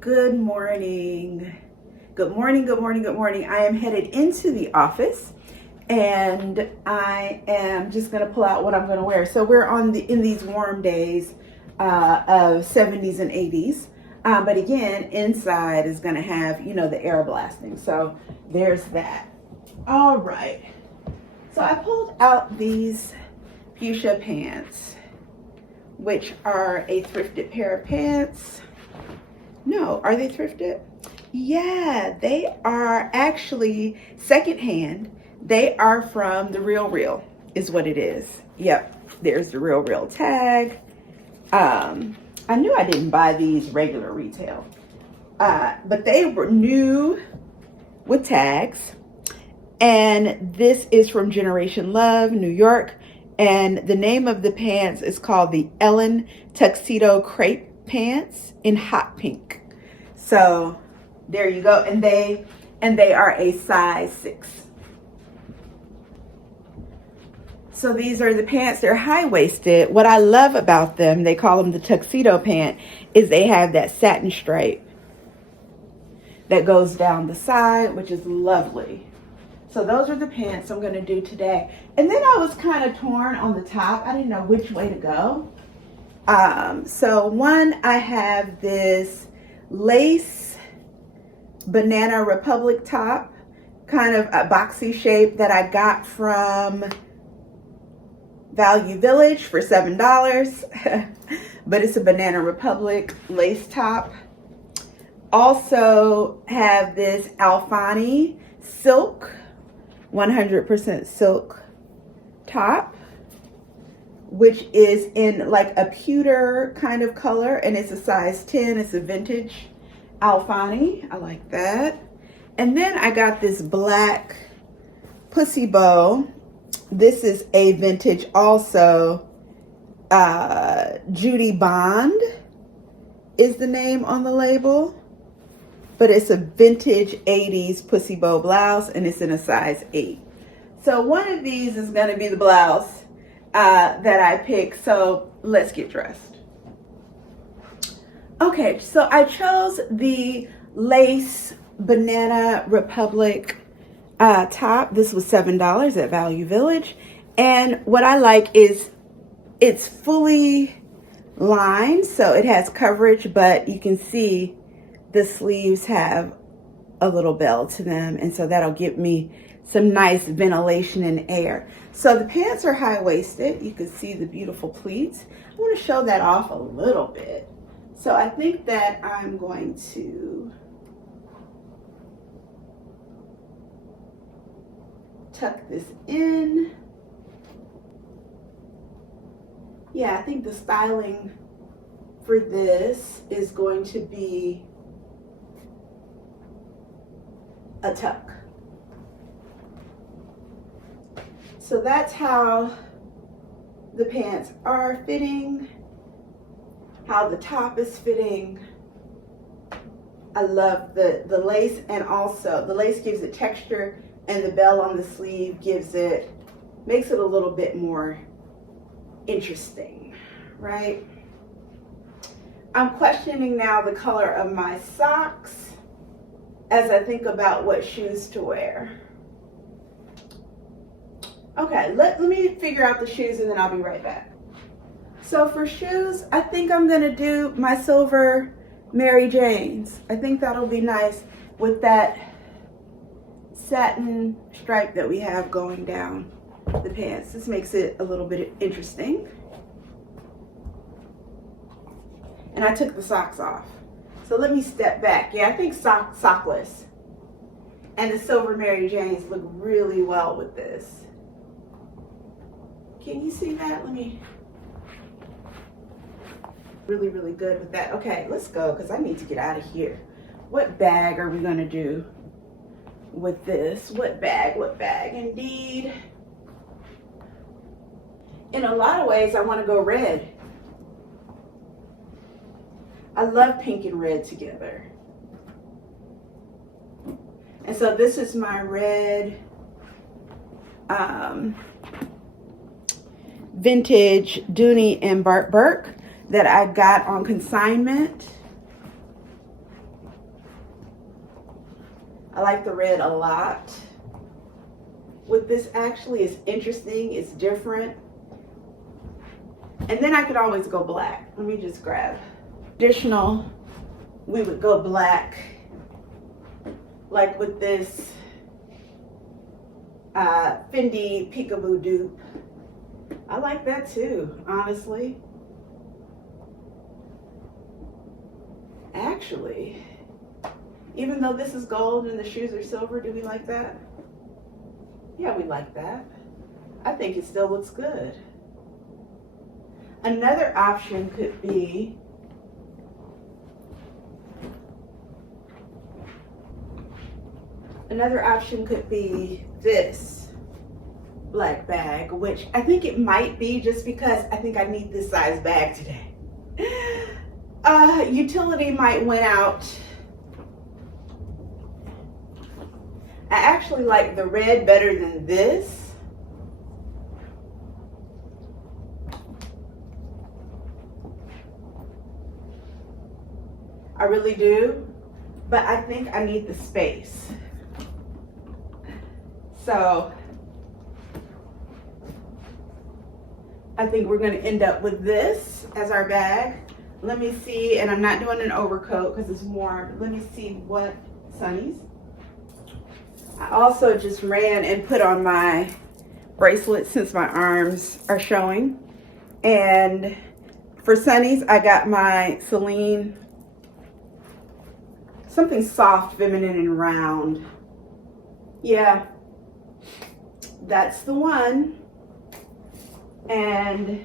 Good morning. Good morning, good morning, good morning. I am headed into the office and I am just gonna pull out what I'm gonna wear. So we're in these warm days of 70s and 80s. But again, inside is gonna have, the air blasting. So there's that. All right. So I pulled out these fuchsia pants, which are a thrifted pair of pants. No, are they thrifted? Yeah, they are actually secondhand. They are from the Real is what it is. Yep, there's the Real tag. I knew I didn't buy these regular retail, but they were new with tags. And this is from Generation Love, New York. And the name of the pants is called the Ellen Tuxedo Crepe pants in hot pink. So there you go. And they are a size 6. So these are the pants. They're high-waisted. What I love about them, they call them the tuxedo pant, is they have that satin stripe that goes down the side, which is lovely. So those are the pants I'm going to do today. And then I was kind of torn on the top. I didn't know which way to go. So one, I have this lace Banana Republic top, kind of a boxy shape that I got from Value Village for $7. But it's a Banana Republic lace top. Also have this Alfani silk, 100% silk top, which is in like a pewter kind of color, and it's a size 10. It's a vintage Alfani. I like that. And then I got this black pussy bow. This is a vintage also. Judy Bond is the name on the label. But it's a vintage 80s pussy bow blouse, and it's in a size 8. So one of these is going to be the blouse that I picked. So let's get dressed. Okay, so I chose the lace Banana Republic top. This was $7 at Value Village. And what I like is it's fully lined, so it has coverage, but you can see the sleeves have a little bell to them, and so that'll give me some nice ventilation and air. So the pants are high-waisted. You can see the beautiful pleats. I want to show that off a little bit. So I think that I'm going to tuck this in. Yeah, I think the styling for this is going to be a tuck. So that's how the pants are fitting, how the top is fitting. I love the lace, and also the lace gives it texture, and the bell on the sleeve makes it a little bit more interesting, right? I'm questioning now the color of my socks as I think about what shoes to wear. Okay, let me figure out the shoes and then I'll be right back. So for shoes, I think I'm gonna do my silver Mary Janes. I think that'll be nice with that satin stripe that we have going down the pants. This makes it a little bit interesting. And I took the socks off. So let me step back. Yeah, I think sockless. And the silver Mary Janes look really well with this. Can you see that? Really, really good with that. Okay, let's go because I need to get out of here. What bag are we gonna do with this? What bag? Indeed. In a lot of ways, I wanna go red. I love pink and red together. And so this is my red vintage Dooney and Bart Burke that I got on consignment. I like the red a lot. With this actually is interesting, it's different. And then I could always go black. Let me just grab. Additional, we would go black, like with this Fendi Peekaboo dupe. I like that too, honestly. Actually, even though this is gold and the shoes are silver, do we like that? Yeah, we like that. I think it still looks good. Another option could be this black bag, which I think it might be just because I think I need this size bag today. Utility might win out. I actually like the red better than this. I really do, but I think I need the space. So I think we're gonna end up with this as our bag. Let me see, and I'm not doing an overcoat because it's warm. Let me see what sunnies. I also just ran and put on my bracelet since my arms are showing. And for sunnies, I got my Celine, something soft, feminine, and round. Yeah, that's the one. And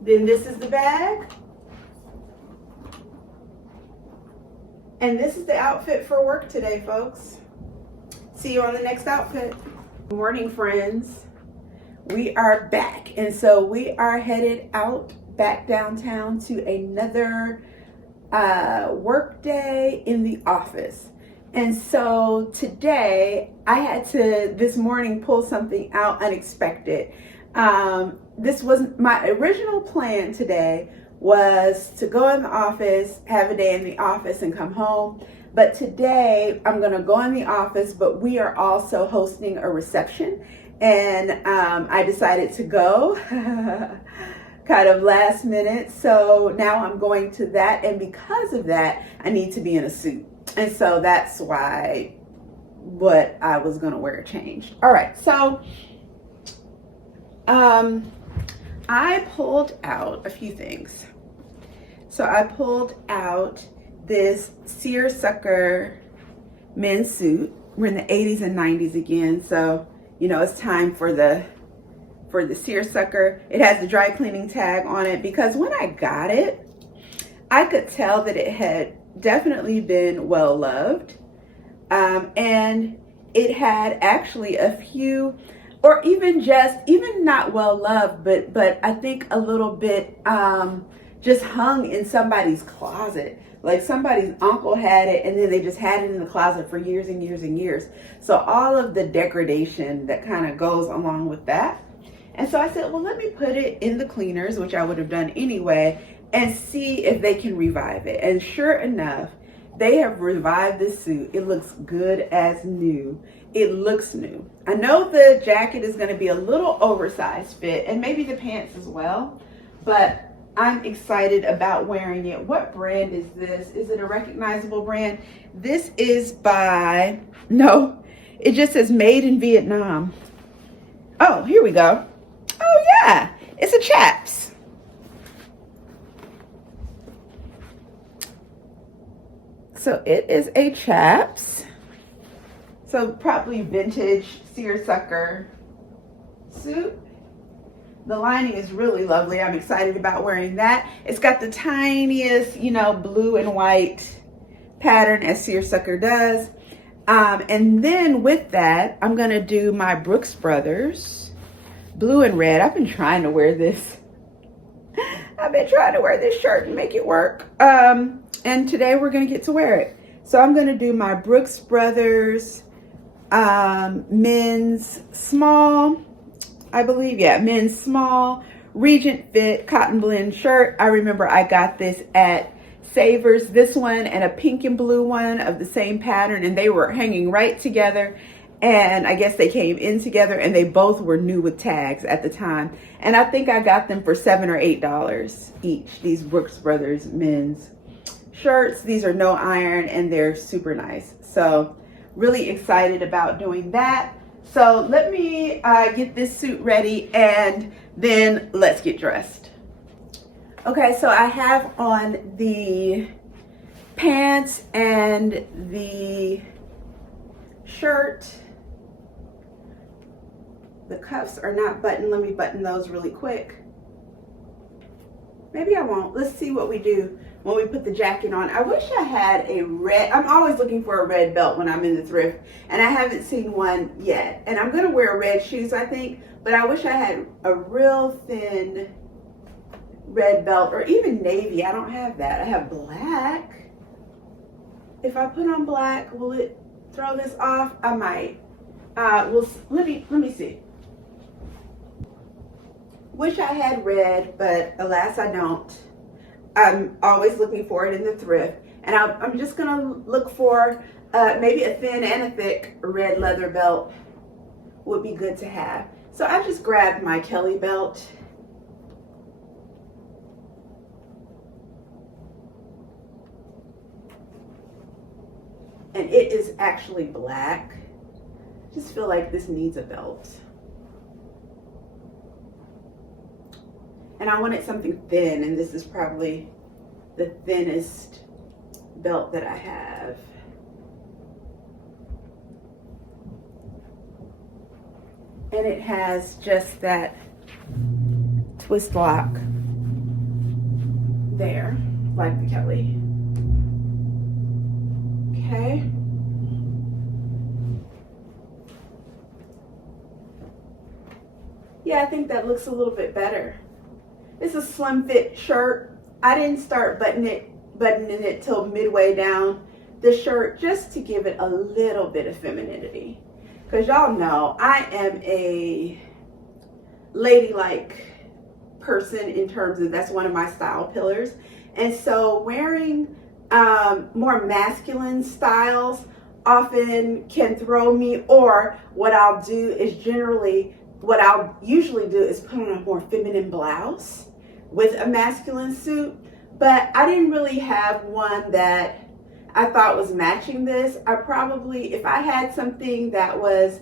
then this is the bag. And this is the outfit for work today, folks. See you on the next outfit. Good morning, friends. We are back. And so we are headed out back downtown to another work day in the office. And so today I had to, this morning, pull something out unexpected. This was my original plan today, was to go in the office, have a day in the office and come home. But today I'm gonna go in the office, but we are also hosting a reception, and I decided to go kind of last minute. So now I'm going to that, and because of that, I need to be in a suit. And so that's why what I was gonna wear changed. All right, so I pulled out a few things. So I pulled out this seersucker men's suit. We're in the 80s and 90s again, so you know it's time for the seersucker. It has the dry cleaning tag on it because when I got it, I could tell that it had definitely been well loved, and it had actually a few, or even not well loved, but I think a little bit just hung in somebody's closet. Like somebody's uncle had it and then they just had it in the closet for years and years and years. So all of the degradation that kind of goes along with that. And so I said, well, let me put it in the cleaners, which I would have done anyway, and see if they can revive it. And sure enough, they have revived this suit. It looks good as new. It looks new. I know the jacket is going to be a little oversized fit, and maybe the pants as well, but I'm excited about wearing it. What brand is this? Is it a recognizable brand? This is by, no, it just says made in Vietnam. Oh, here we go. Oh yeah, it's a Chaps. So it is a Chaps. So probably vintage seersucker suit. The lining is really lovely. I'm excited about wearing that. It's got the tiniest, you know, blue and white pattern as seersucker does. And then with that, I'm gonna do my Brooks Brothers blue and red. I've been trying to wear this. I've been trying to wear this shirt and make it work. And today we're gonna get to wear it. So I'm gonna do my Brooks Brothers men's small, I believe, yeah, men's small, Regent fit cotton blend shirt. I remember I got this at savers, this one and a pink and blue one of the same pattern, and they were hanging right together. And I guess they came in together, and they both were new with tags at the time. And I think I got them for $7 or $8 each. These Brooks Brothers men's shirts. These are no iron, and they're super nice. So really excited about doing that. So let me get this suit ready, and then let's get dressed. Okay, so I have on the pants and the shirt. The cuffs are not buttoned. Let me button those really quick. Maybe I won't. Let's see what we do when we put the jacket on. I wish I had a red, I'm always looking for a red belt when I'm in the thrift, and I haven't seen one yet. And I'm gonna wear red shoes, I think, but I wish I had a real thin red belt, or even navy. I don't have that. I have black. If I put on black, will it throw this off? I might. Let me see. Wish I had red, but alas, I don't. I'm always looking for it in the thrift, and I'm just gonna look for maybe a thin and a thick red leather belt would be good to have. So I just grabbed my Kelly belt. And it is actually black. Just feel like this needs a belt. And I wanted something thin, and this is probably the thinnest belt that I have. And it has just that twist lock there, like the Kelly. Okay. Yeah, I think that looks a little bit better. It's a slim fit shirt. I didn't start buttoning it till midway down the shirt, just to give it a little bit of femininity. Because y'all know I am a ladylike person in terms of, that's one of my style pillars. And so wearing more masculine styles often can throw me, or what I'll usually do is put on a more feminine blouse with a masculine suit. But I didn't really have one that I thought was matching this. I probably, if I had something that was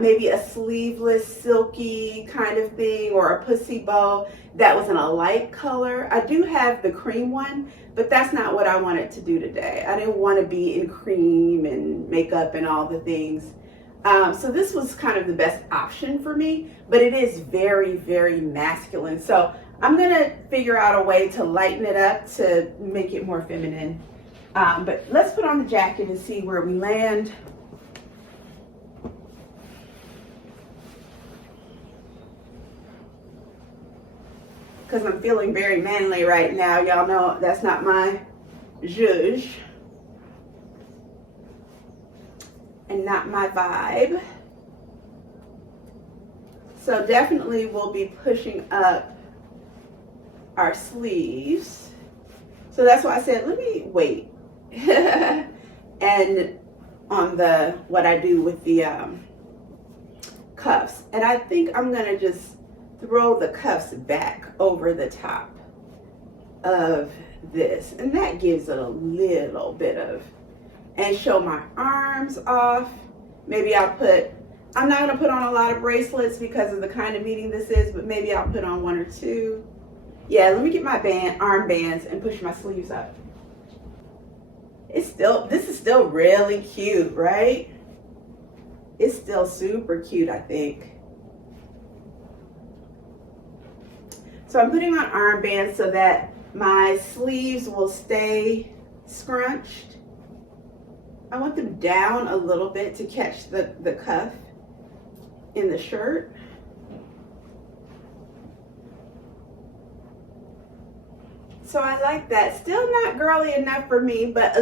maybe a sleeveless silky kind of thing, or a pussy bow that was in a light color. I do have the cream one, but that's not what I wanted to do today. I didn't want to be in cream and makeup and all the things. So this was kind of the best option for me, but it is very, very masculine. So I'm gonna figure out a way to lighten it up to make it more feminine. But let's put on the jacket and see where we land. Because I'm feeling very manly right now. Y'all know that's not my zhuzh. And not my vibe. So definitely we'll be pushing up our sleeves. So that's why I said, let me wait. And on what I do with the cuffs. And I think I'm gonna just throw the cuffs back over the top of this. And that gives it a little bit of, and show my arms off. Maybe I'm not gonna put on a lot of bracelets because of the kind of meeting this is, but maybe I'll put on one or two. Yeah, let me get my arm bands and push my sleeves up. This is still really cute, right? It's still super cute, I think. So I'm putting on armbands so that my sleeves will stay scrunched. I want them down a little bit to catch the cuff in the shirt. So I like that. Still not girly enough for me, but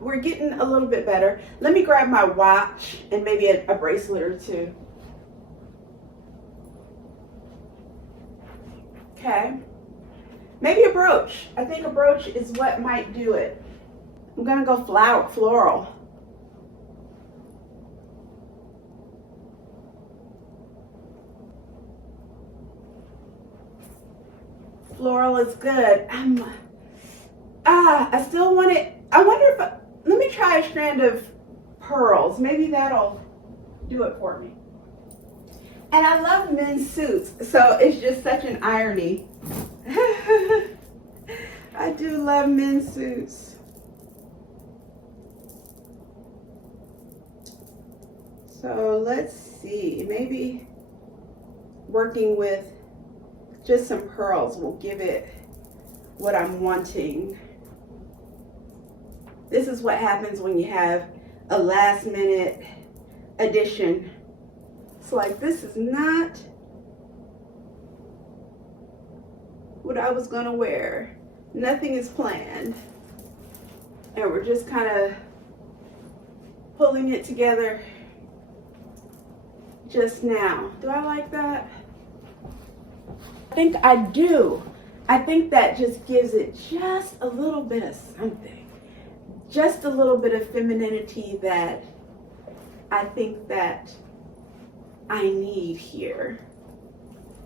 we're getting a little bit better. Let me grab my watch and maybe a bracelet or two. Okay. Maybe a brooch. I think a brooch is what might do it. I'm gonna go floral. Floral is good. I still want it. I wonder if, let me try a strand of pearls. Maybe that'll do it for me. And I love men's suits, so it's just such an irony. I do love men's suits. So let's see, maybe working with just some pearls will give it what I'm wanting. This is what happens when you have a last minute addition. It's like, this is not what I was gonna wear. Nothing is planned. And we're just kind of pulling it together just now. Do I like that? I think I do. I think that just gives it just a little bit of something. Just a little bit of femininity that I think that I need here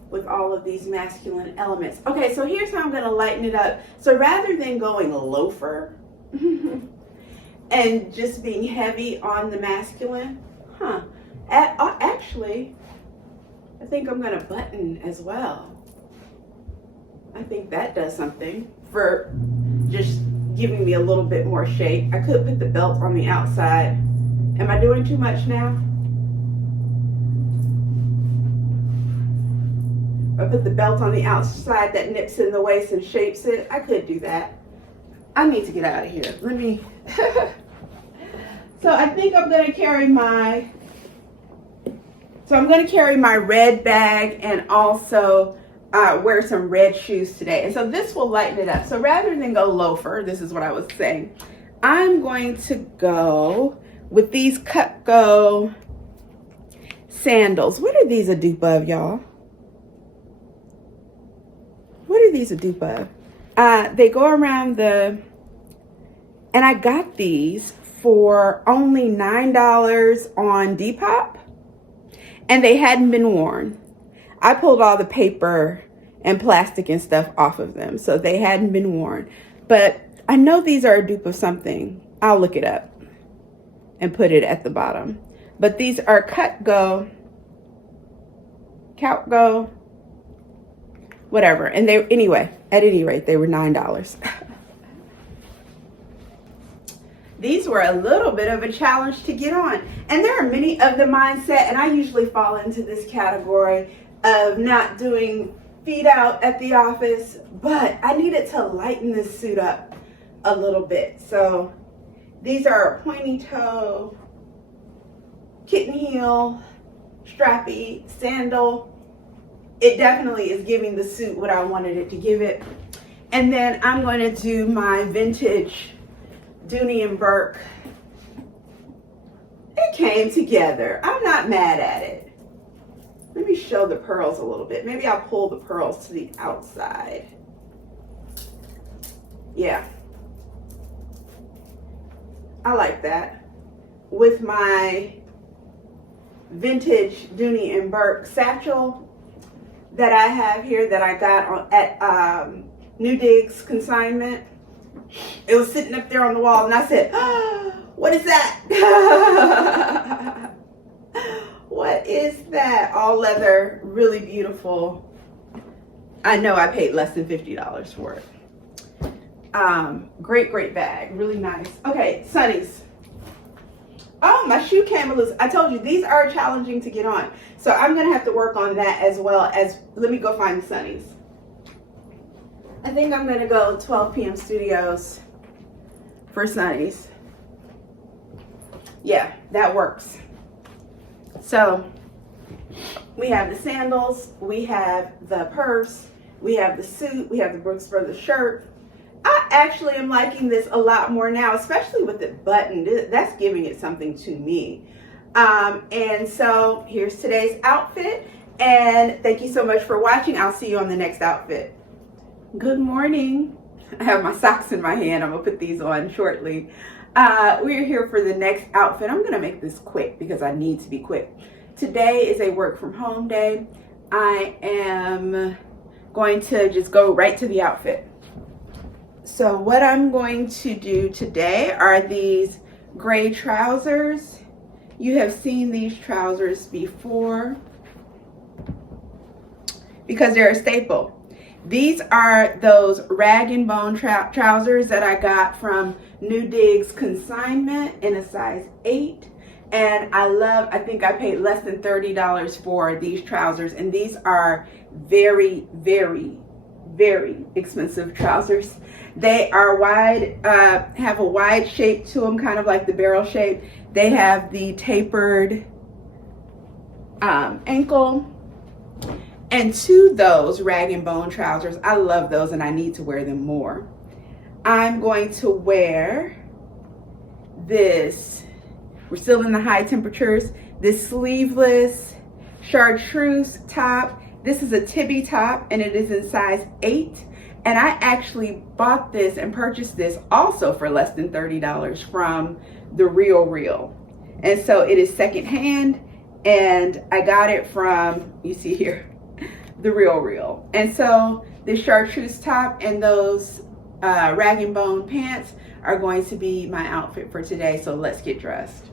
with all of these masculine elements. Okay, so here's how I'm gonna lighten it up. So rather than going loafer and just being heavy on the masculine, actually, I think I'm gonna button as well. I think that does something for just giving me a little bit more shape. I could put the belt on the outside. Am I doing too much now? I put the belt on the outside that nips in the waist and shapes it. I could do that. I need to get out of here. Let me. So I think I'm gonna carry my. So I'm gonna carry my red bag and also wear some red shoes today. And so this will lighten it up. So rather than go loafer, this is what I was saying, I'm going to go with these Cutco sandals. What are these a dupe of, y'all? What are these a dupe of? They go around the, and I got these for only $9 on Depop, and they hadn't been worn. I pulled all the paper and plastic and stuff off of them, so they hadn't been worn. But I know these are a dupe of something. I'll look it up and put it at the bottom. But these are Cutco, whatever. And they, anyway, at any rate, they were $9. These were a little bit of a challenge to get on. And there are many of the mindset, and I usually fall into this category of not doing feet out at the office, but I needed to lighten this suit up a little bit. So these are a pointy toe, kitten heel, strappy sandal. It definitely is giving the suit what I wanted it to give it. And then I'm going to do my vintage Dooney and Burke. It came together. I'm not mad at it. Let me show the pearls a little bit. Maybe I'll pull the pearls to the outside. Yeah. I like that. With my vintage Dooney and Burke satchel that I have here that I got at New Digs consignment. It was sitting up there on the wall and I said, oh, what is that? What is that? All leather, really beautiful. I know I paid less than $50 for it. Great bag, really nice. Okay, sunnies. Oh, my shoe came loose. I told you, these are challenging to get on. So I'm gonna have to work on that as well as, let me go find the sunnies. I think I'm gonna go 12 p.m. Studios for sunnies. Yeah, that works. So we have the sandals, we have the purse, we have the suit, we have the Brooks Brothers shirt. I actually am liking this a lot more now, especially with it buttoned. That's giving it something to me. And so here's today's outfit. And thank you so much for watching. I'll see you on the next outfit. Good morning. I have my socks in my hand. I'm gonna put these on shortly. We're here for the next outfit. I'm gonna make this quick because I need to be quick. Today is a work from home day. I am going to just go right to the outfit. So what I'm going to do today are these gray trousers. You have seen these trousers before because they're a staple. These are those rag and bone trousers that I got from New Digs Consignment in a size 8. And I think I paid less than $30 for these trousers. And these are very, very, very expensive trousers. They are wide, have a wide shape to them, kind of like the barrel shape. They have the tapered ankle. And to those rag and bone trousers, I love those and I need to wear them more. I'm going to wear this, we're still in the high temperatures, this sleeveless chartreuse top. This is a tibby top and it is in size 8. And I actually bought this and purchased this also for less than $30 from the Real. And so it is secondhand and I got it from, you see here, the Real. And so this chartreuse top and those rag and bone pants are going to be my outfit for today. So let's get dressed.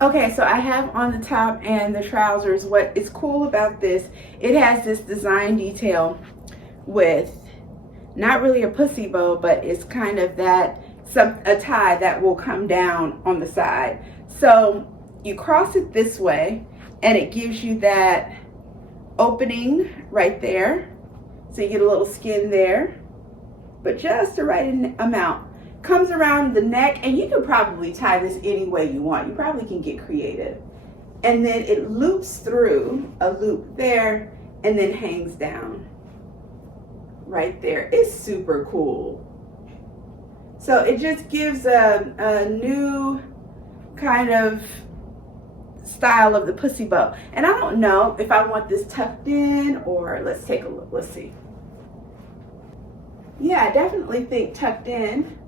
Okay, so I have on the top and the trousers. What is cool about this, it has this design detail with not really a pussy bow, but it's kind of that, a tie that will come down on the side. So you cross it this way and it gives you that opening right there. So you get a little skin there, but just the right amount. Comes around the neck and you can probably tie this any way you want. You probably can get creative. And then it loops through a loop there and then hangs down right there. It's super cool. So it just gives a new kind of style of the pussy bow. And I don't know if I want this tucked in or let's take a look. Let's see. Yeah, I definitely think tucked in.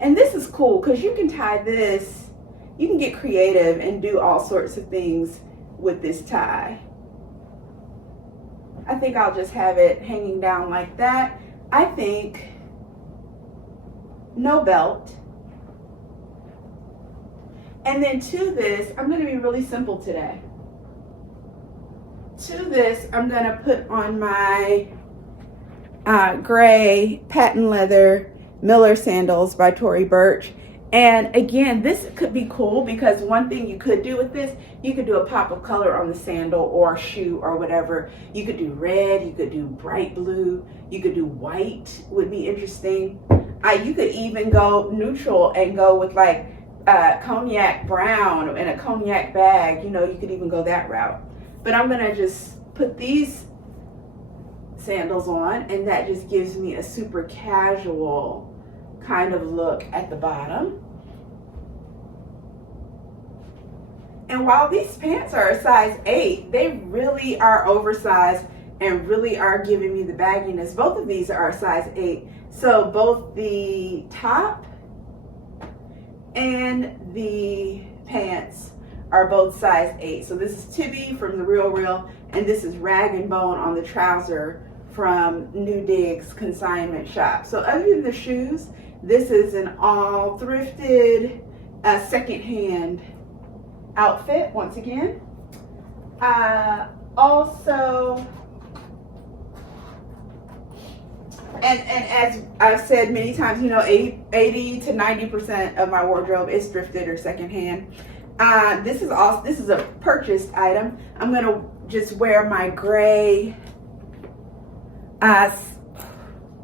And this is cool because you can tie this, you can get creative and do all sorts of things with this tie. I think I'll just have it hanging down like that. I think no belt. And then to this, I'm going to be really simple today. To this, I'm going to put on my gray patent leather Miller sandals by Tory Burch. And again, this could be cool because one thing you could do with this, you could do a pop of color on the sandal or shoe or whatever. You could do red, you could do bright blue, you could do white, would be interesting. You could even go neutral and go with like cognac brown and a cognac bag. You know, you could even go that route. But I'm gonna just put these sandals on and that just gives me a super casual kind of look at the bottom. And while these pants are a size 8, they really are oversized and really are giving me the bagginess. Both of these are a size 8. So both the top and the pants are both size 8. So this is Tibby from the Real, and this is rag and bone on the trouser from New Digs Consignment Shop. So other than the shoes, this is an all thrifted, secondhand outfit once again. Also, and as I've said many times, you know, 80 to 90% of my wardrobe is thrifted or secondhand. This is a purchased item. I'm gonna just wear my gray, I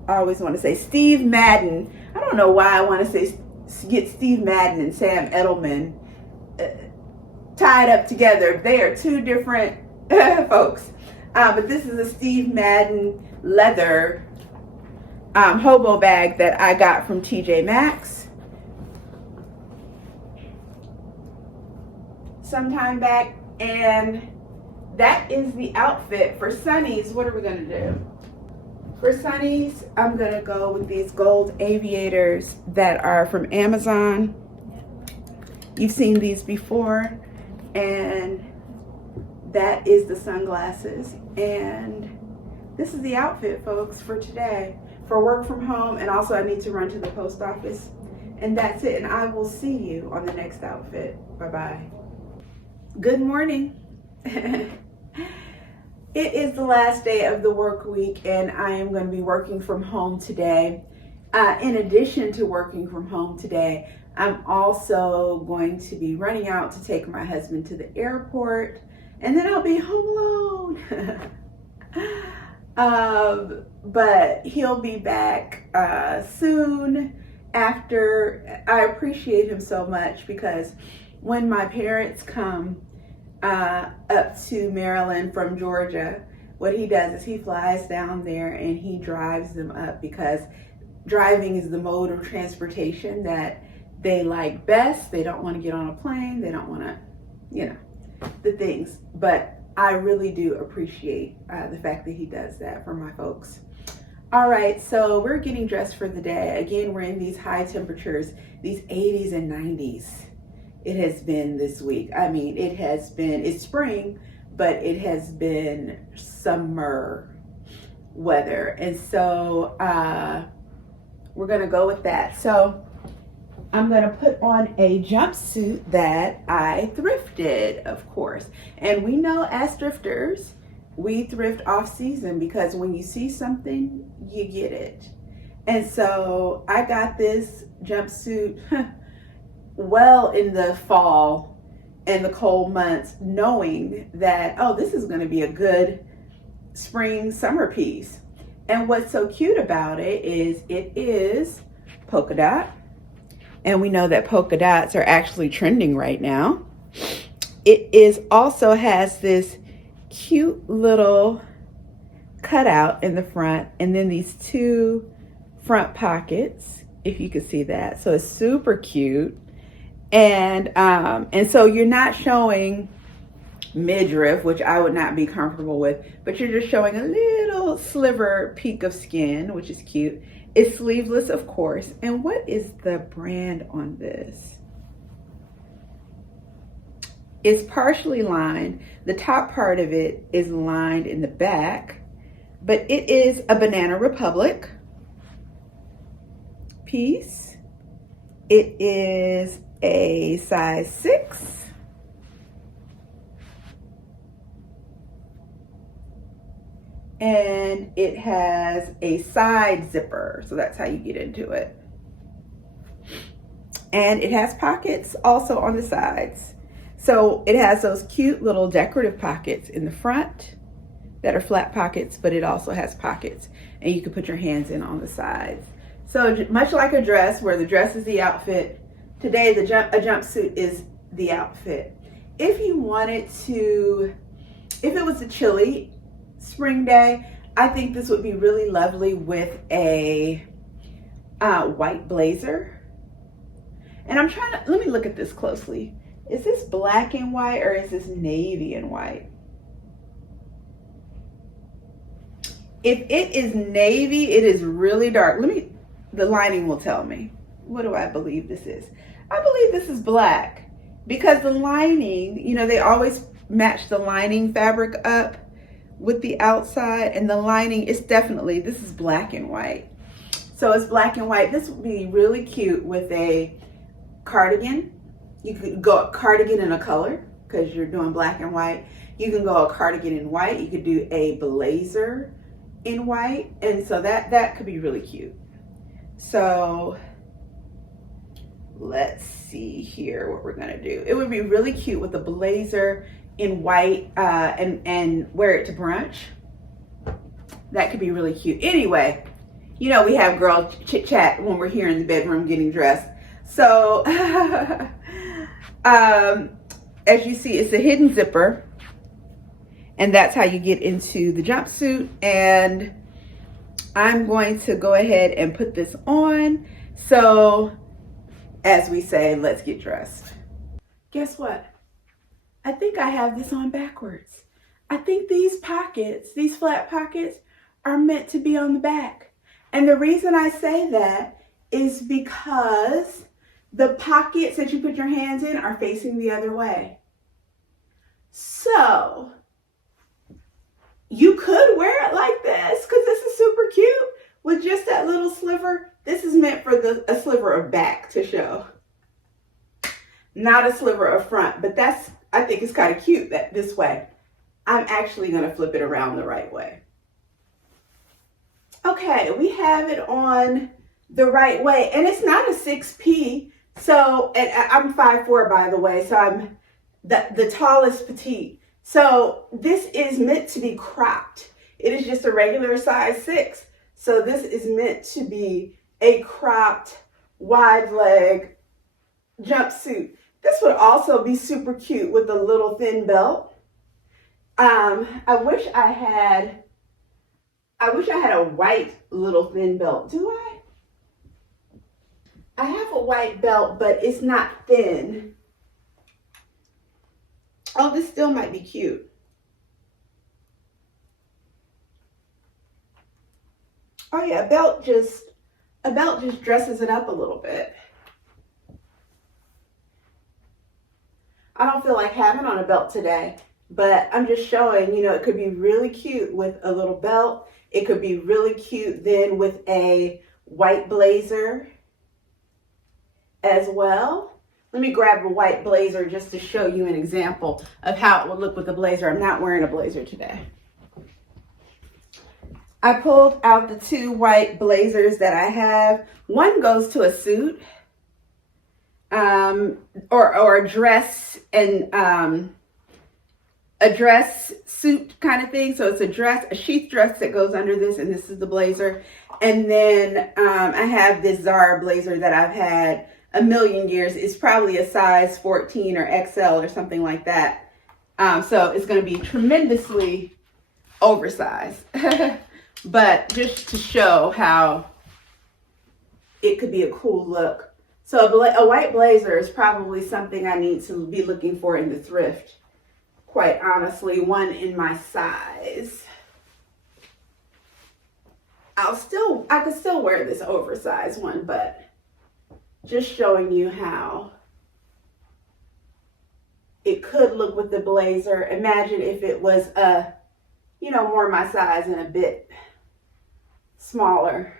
always want to say Steve Madden. I don't know why I want to say get Steve Madden and Sam Edelman tied up together. They are two different folks. But this is a Steve Madden leather hobo bag that I got from TJ Maxx sometime back, and that is the outfit for Sunny's. What are we gonna do? For sunnies, I'm gonna go with these gold aviators that are from Amazon. You've seen these before, and that is the sunglasses. And this is the outfit, folks, for today. For work from home, and also I need to run to the post office. And that's it, and I will see you on the next outfit. Bye-bye. Good morning. It is the last day of the work week, and I am going to be working from home today. In addition to working from home today, I'm also going to be running out to take my husband to the airport, and then I'll be home alone. But he'll be back soon. After, I appreciate him so much because when my parents come up to Maryland from Georgia, what he does is he flies down there and he drives them up, because driving is the mode of transportation that they like best. They don't want to get on a plane. They don't want to, you know, the things. But I really do appreciate the fact that he does that for my folks. All right, so we're getting dressed for the day. Again, we're in these high temperatures, these 80s and 90s. It has been this week. I mean, it's spring, but it has been summer weather. And so we're gonna go with that. So I'm gonna put on a jumpsuit that I thrifted, of course. And we know as thrifters, we thrift off season, because when you see something, you get it. And so I got this jumpsuit well in the fall and the cold months, knowing that, oh, this is going to be a good spring summer piece. And what's so cute about it is polka dot. And we know that polka dots are actually trending right now. It is also has this cute little cutout in the front, and then these two front pockets, if you can see that. So it's super cute. And so you're not showing midriff, which I would not be comfortable with, but you're just showing a little sliver peak of skin, which is cute. It's sleeveless, of course. And what is the brand on this? It's partially lined. The top part of it is lined in the back, but it is a Banana Republic piece. It is a size 6. And it has a side zipper, so that's how you get into it. And it has pockets also on the sides. So it has those cute little decorative pockets in the front that are flat pockets, but it also has pockets, and you can put your hands in on the sides. So much like a dress, where the dress is the outfit, today a jumpsuit is the outfit. If you wanted to, if it was a chilly spring day, I think this would be really lovely with a white blazer. And I'm trying to, let me look at this closely. Is this black and white, or is this navy and white? If it is navy, it is really dark. The lining will tell me. What do I believe this is? I believe this is black, because the lining, you know, they always match the lining fabric up with the outside, and the lining is definitely, this is black and white. So it's black and white. This would be really cute with a cardigan. You could go a cardigan in a color, because you're doing black and white. You can go a cardigan in white. You could do a blazer in white. And so that could be really cute. So let's see here what we're gonna do. It would be really cute with a blazer in white and wear it to brunch. That could be really cute. Anyway, you know, we have girl chit chat when we're here in the bedroom getting dressed. So as you see, it's a hidden zipper, and that's how you get into the jumpsuit. And I'm going to go ahead and put this on. So as we say, let's get dressed. Guess what? I think I have this on backwards. I think these pockets, these flat pockets, are meant to be on the back. And the reason I say that is because the pockets that you put your hands in are facing the other way. So you could wear it like this because this is super cute with just that little sliver. This is meant for a sliver of back to show, not a sliver of front, but I think it's kind of cute that this way. I'm actually going to flip it around the right way. Okay, we have it on the right way, and it's not a 6P. So, and I'm 5'4", by the way, so I'm the tallest petite. So this is meant to be cropped. It is just a regular size 6. So this is meant to be a cropped wide leg jumpsuit. This would also be super cute with a little thin belt. I wish I had a white little thin belt. Do I? I have a white belt, but it's not thin. Oh, this still might be cute. Oh yeah, a belt just dresses it up a little bit. I don't feel like having on a belt today, but I'm just showing, it could be really cute with a little belt. It could be really cute then with a white blazer as well. Let me grab a white blazer just to show you an example of how it would look with a blazer. I'm not wearing a blazer today. I pulled out the 2 white blazers that I have. One goes to a suit, or a dress and a dress suit kind of thing. So it's a sheath dress that goes under this, and this is the blazer. And then I have this Zara blazer that I've had a million years. It's probably a size 14 or XL or something like that. So it's going to be tremendously oversized. But just to show how it could be a cool look. So a white blazer is probably something I need to be looking for in the thrift. Quite honestly, one in my size. I could still wear this oversized one, but just showing you how it could look with the blazer. Imagine if it was more my size and a bit smaller.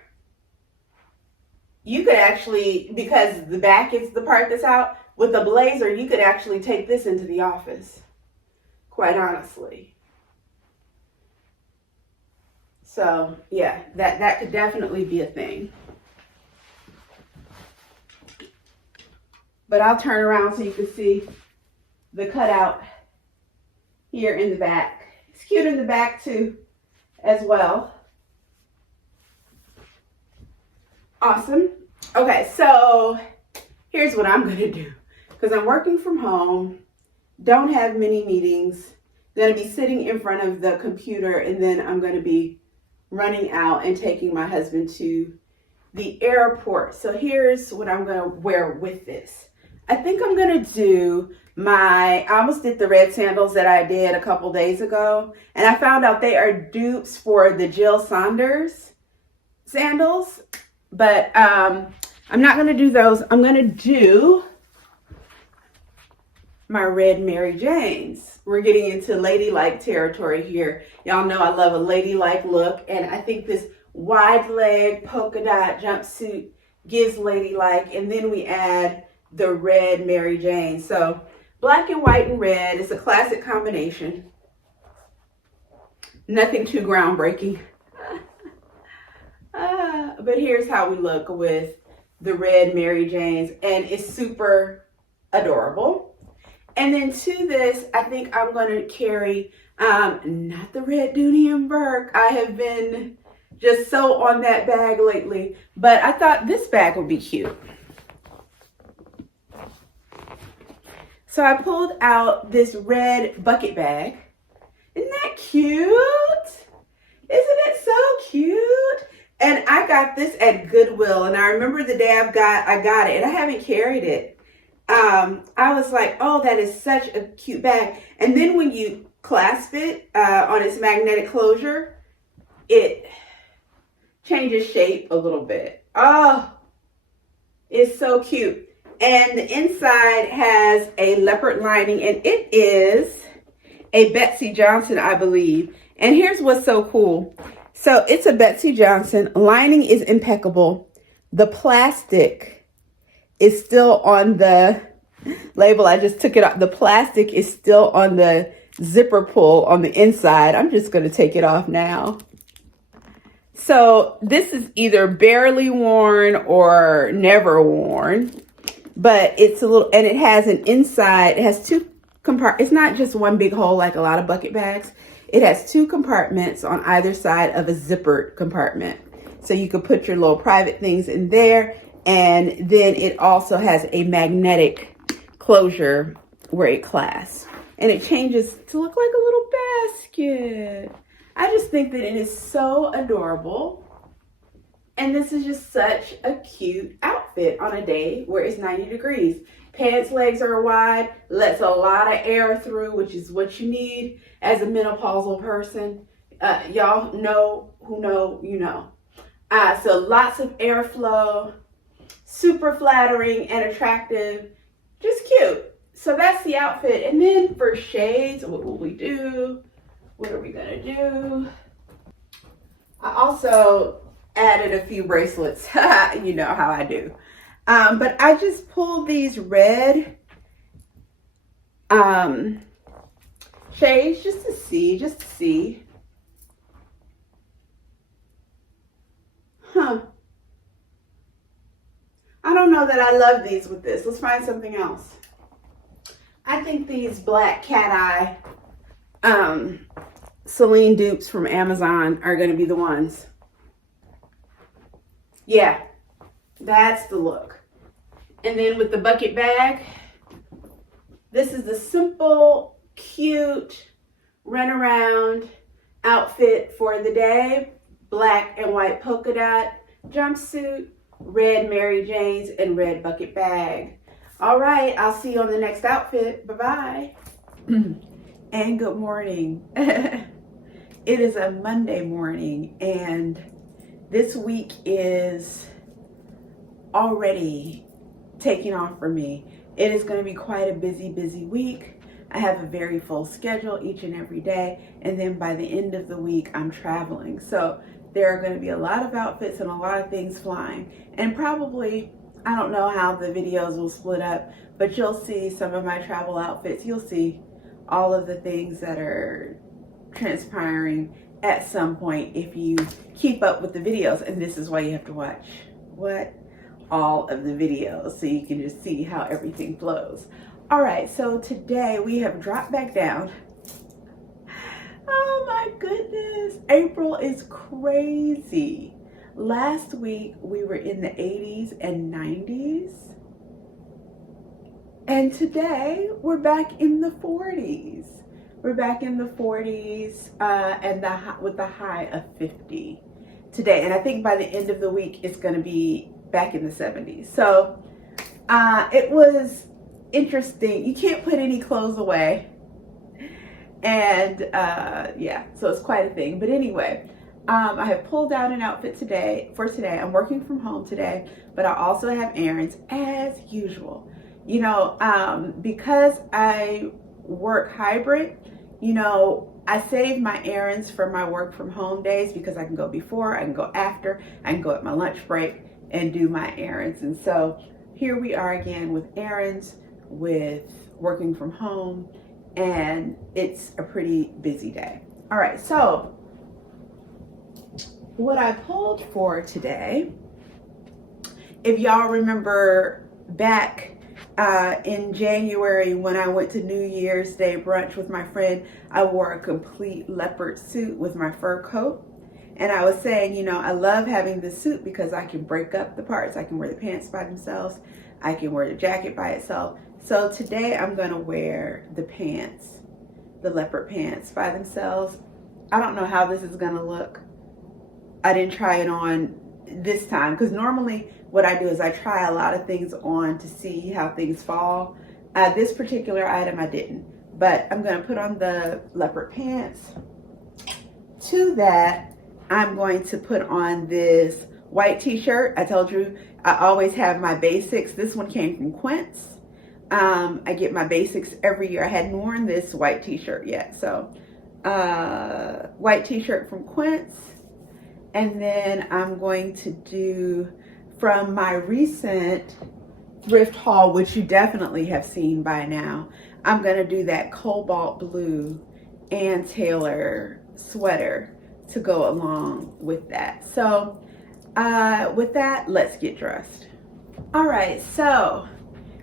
You could actually, because the back is the part that's out, with the blazer, you could actually take this into the office, quite honestly. So yeah, that could definitely be a thing. But I'll turn around so you can see the cutout here in the back. It's cute in the back too, as well. Awesome. Okay, so here's what I'm going to do. Because I'm working from home, don't have many meetings, going to be sitting in front of the computer, and then I'm going to be running out and taking my husband to the airport. So here's what I'm going to wear with this. I think I'm going to do I almost did the red sandals that I did a couple days ago, and I found out they are dupes for the Jill Saunders sandals, but I'm not going to do those. I'm going to do my red Mary Janes. We're getting into ladylike territory here. Y'all know I love a ladylike look, and I think this wide leg polka dot jumpsuit gives ladylike, and then we add the red Mary Jane. So black and white and red is a classic combination. Nothing too groundbreaking. But here's how we look with the red Mary Janes, and it's super adorable. And then to this, I think I'm going to carry not the red Dooney and Burke. I have been just so on that bag lately, but I thought this bag would be cute. So I pulled out this red bucket bag. Isn't that cute? Isn't it so cute? And I got this at Goodwill, and I remember the day I got it, and I haven't carried it. I was like, oh, that is such a cute bag. And then when you clasp it on its magnetic closure, it changes shape a little bit. Oh, it's so cute. And the inside has a leopard lining, and it is a Betsy Johnson, I believe. And here's what's so cool. So it's a Betsy Johnson. Lining is impeccable. The plastic is still on the label. I just took it off. The plastic is still on the zipper pull on the inside. I'm just going to take it off now. So this is either barely worn or never worn, but it's a little, and it has an inside, it has two compartments. It's not just one big hole like a lot of bucket bags. It has two compartments on either side of a zippered compartment. So you can put your little private things in there. And then it also has a magnetic closure where it clasps. And it changes to look like a little basket. I just think that it is so adorable. And this is just such a cute outfit on a day where it's 90 degrees. Pants legs are wide, lets a lot of air through, which is what you need as a menopausal person. Y'all know who know, you know. So lots of airflow, super flattering and attractive, just cute. So that's the outfit. And then for shades, what will we do? What are we gonna do? I also added a few bracelets. You know how I do. But I just pulled these red shades just to see. Huh. I don't know that I love these with this. Let's find something else. I think these black cat eye Celine dupes from Amazon are going to be the ones. Yeah, that's the look. And then with the bucket bag, this is the simple, cute, run around outfit for the day. Black and white polka dot jumpsuit, red Mary Jane's, and red bucket bag. All right, I'll see you on the next outfit. Bye-bye. And good morning. It is a Monday morning, and this week is already taking off for me. It is going to be quite a busy week. I have a very full schedule each and every day, and then by the end of the week, I'm traveling. So there are going to be a lot of outfits and a lot of things flying, and probably, I don't know how the videos will split up, but you'll see some of my travel outfits. You'll see all of the things that are transpiring at some point if you keep up with the videos. And this is why you have to watch all of the videos, so you can just see how everything flows. All right, so today we have dropped back down. Oh my goodness, April is crazy. Last week we were in the 80s and 90s, and today we're back in the 40s. We're back in the 40s and with the high of 50 today. And I think by the end of the week, it's going to be back in the 70s. So it was interesting. You can't put any clothes away. And yeah, so it's quite a thing. But anyway, I have pulled out an outfit for today. I'm working from home today, but I also have errands as usual. You know, because I work hybrid, you know, I save my errands for my work from home days because I can go before, I can go after, I can go at my lunch break and do my errands. And so here we are again with errands, with working from home, and it's a pretty busy day. All right, so what I pulled for today, if y'all remember back in January when I went to New Year's Day brunch with my friend, I wore a complete leopard suit with my fur coat. And I was saying, you know, I love having this suit because I can break up the parts. I can wear the pants by themselves. I can wear the jacket by itself. So today I'm going to wear the pants, the leopard pants by themselves. I don't know how this is going to look. I didn't try it on this time because normally what I do is I try a lot of things on to see how things fall. This particular item I didn't, but I'm going to put on the leopard pants. To that, I'm going to put on this white t-shirt. I told you I always have my basics. This one came from Quince. I get my basics every year. I hadn't worn this white t-shirt yet. So white t-shirt from Quince. And then I'm going to do from my recent thrift haul, which you definitely have seen by now, I'm going to do that cobalt blue Ann Taylor sweater to go along with that. So with that, let's get dressed. All right, so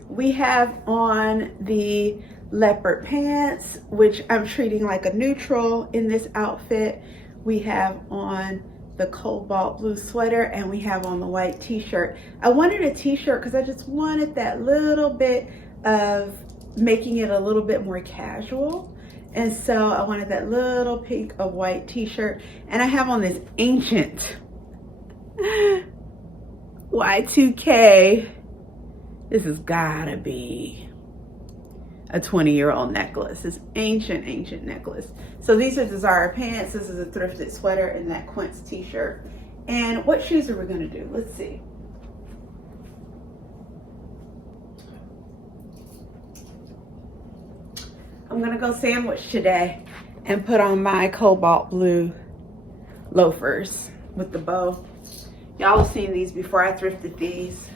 we have on the leopard pants, which I'm treating like a neutral in this outfit. We have on the cobalt blue sweater, and we have on the white t-shirt. I wanted a t-shirt because I just wanted that little bit of making it a little bit more casual. And so I wanted that little pink of white t-shirt. And I have on this ancient Y2K. This has gotta be a 20-year-old necklace. This ancient necklace. So these are Zara pants. This is a thrifted sweater and that Quince t-shirt. And what shoes are we gonna do? Let's see. I'm gonna go sandwich today and put on my cobalt blue loafers with the bow. Y'all have seen these before. I thrifted these.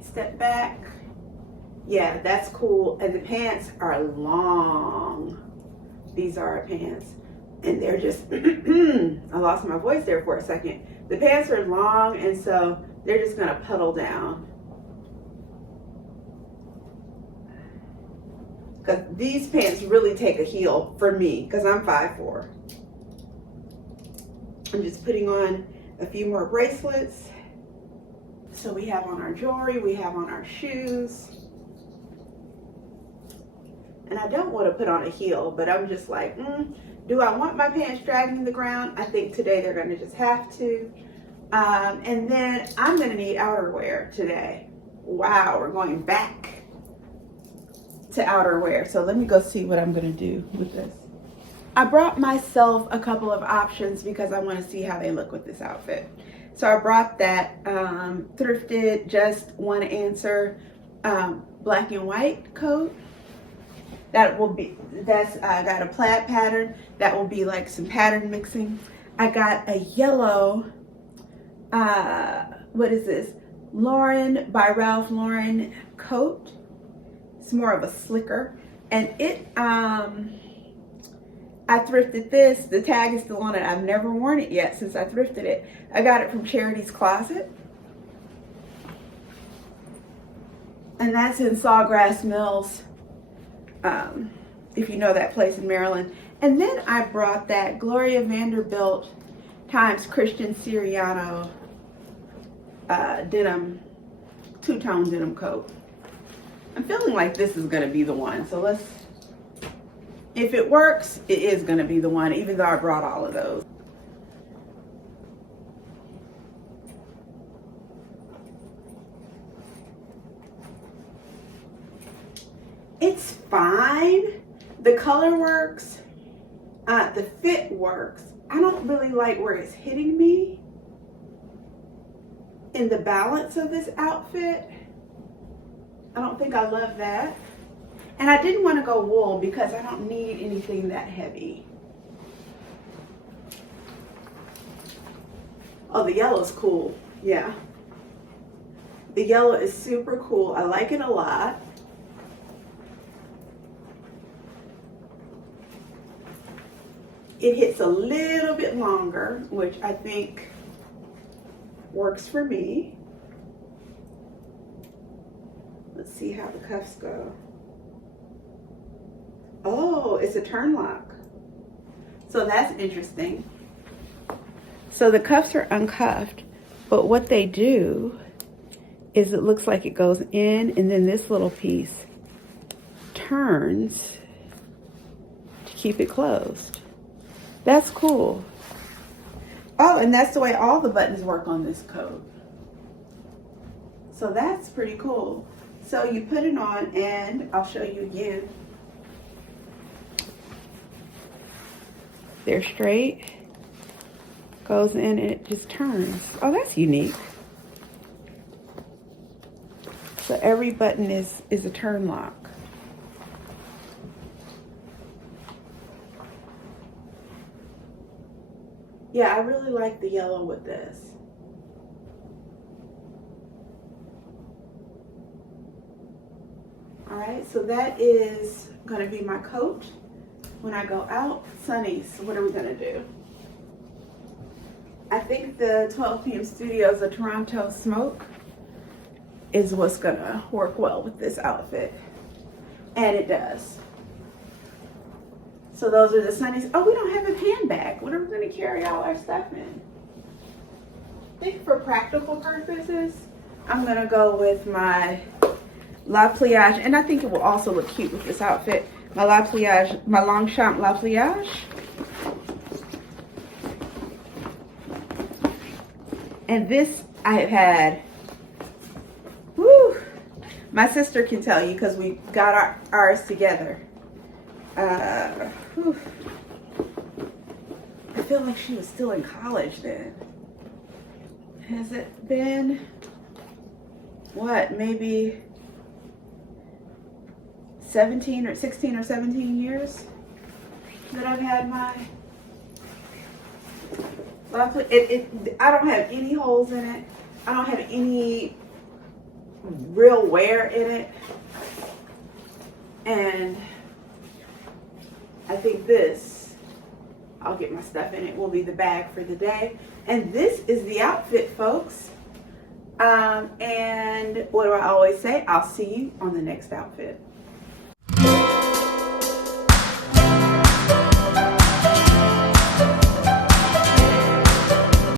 Step back. Yeah, that's cool. And the pants are long. These are pants. And they're just, I lost my voice there for a second. The pants are long, and so they're just gonna puddle down. Because these pants really take a heel for me, because I'm 5'4". I'm just putting on a few more bracelets. So we have on our jewelry, we have on our shoes. And I don't want to put on a heel, but I'm just like, do I want my pants dragging the ground? I think today they're going to just have to. And then I'm going to need outerwear today. Wow, we're going back to outerwear. So let me go see what I'm going to do with this. I brought myself a couple of options because I want to see how they look with this outfit. So I brought that thrifted just one answer black and white coat. That's I got a plaid pattern. That will be like some pattern mixing. I got a yellow, what is this? Lauren by Ralph Lauren coat. It's more of a slicker. And it, I thrifted this. The tag is still on it. I've never worn it yet since I thrifted it. I got it from Charity's Closet. And that's in Sawgrass Mills, if you know that place in Maryland. And then I brought that Gloria Vanderbilt times Christian Siriano denim, two-tone denim coat. I'm feeling like this is gonna be the one. So let's, if it works, it is gonna be the one, even though I brought all of those. It's fine. The color works. The fit works. I don't really like where it's hitting me in the balance of this outfit. I don't think I love that. And I didn't want to go wool because I don't need anything that heavy. Oh, the yellow's cool. Yeah. The yellow is super cool. I like it a lot. It hits a little bit longer, which I think works for me. Let's see how the cuffs go. Oh, it's a turn lock. So that's interesting. So the cuffs are uncuffed, but what they do is it looks like it goes in and then this little piece turns to keep it closed. That's cool. Oh, and that's the way all the buttons work on this coat. So that's pretty cool. So you put it on, and I'll show you again. They're straight. Goes in and it just turns. Oh, that's unique. So every button is a turn lock. Yeah, I really like the yellow with this. All right, so that is gonna be my coat when I go out. Sunnies, what are we gonna do? I think the 12 p.m. Studios, the Toronto Smoke, is what's gonna work well with this outfit. And it does. So those are the sunnies. Oh, we don't have a handbag. What are we gonna carry all our stuff in? I think for practical purposes, I'm gonna go with my La Pliage, and I think it will also look cute with this outfit. My La Pliage, my Longchamp La Pliage. And this I have had, whew, my sister can tell you because we got ours together. Whew. I feel like she was still in college then. Has it been, what, maybe 16 or 17 years that I've had my I don't have any holes in it. I don't have any real wear in it. And I think this, I'll get my stuff in it, will be the bag for the day. And this is the outfit, folks. And what do I always say? I'll see you on the next outfit.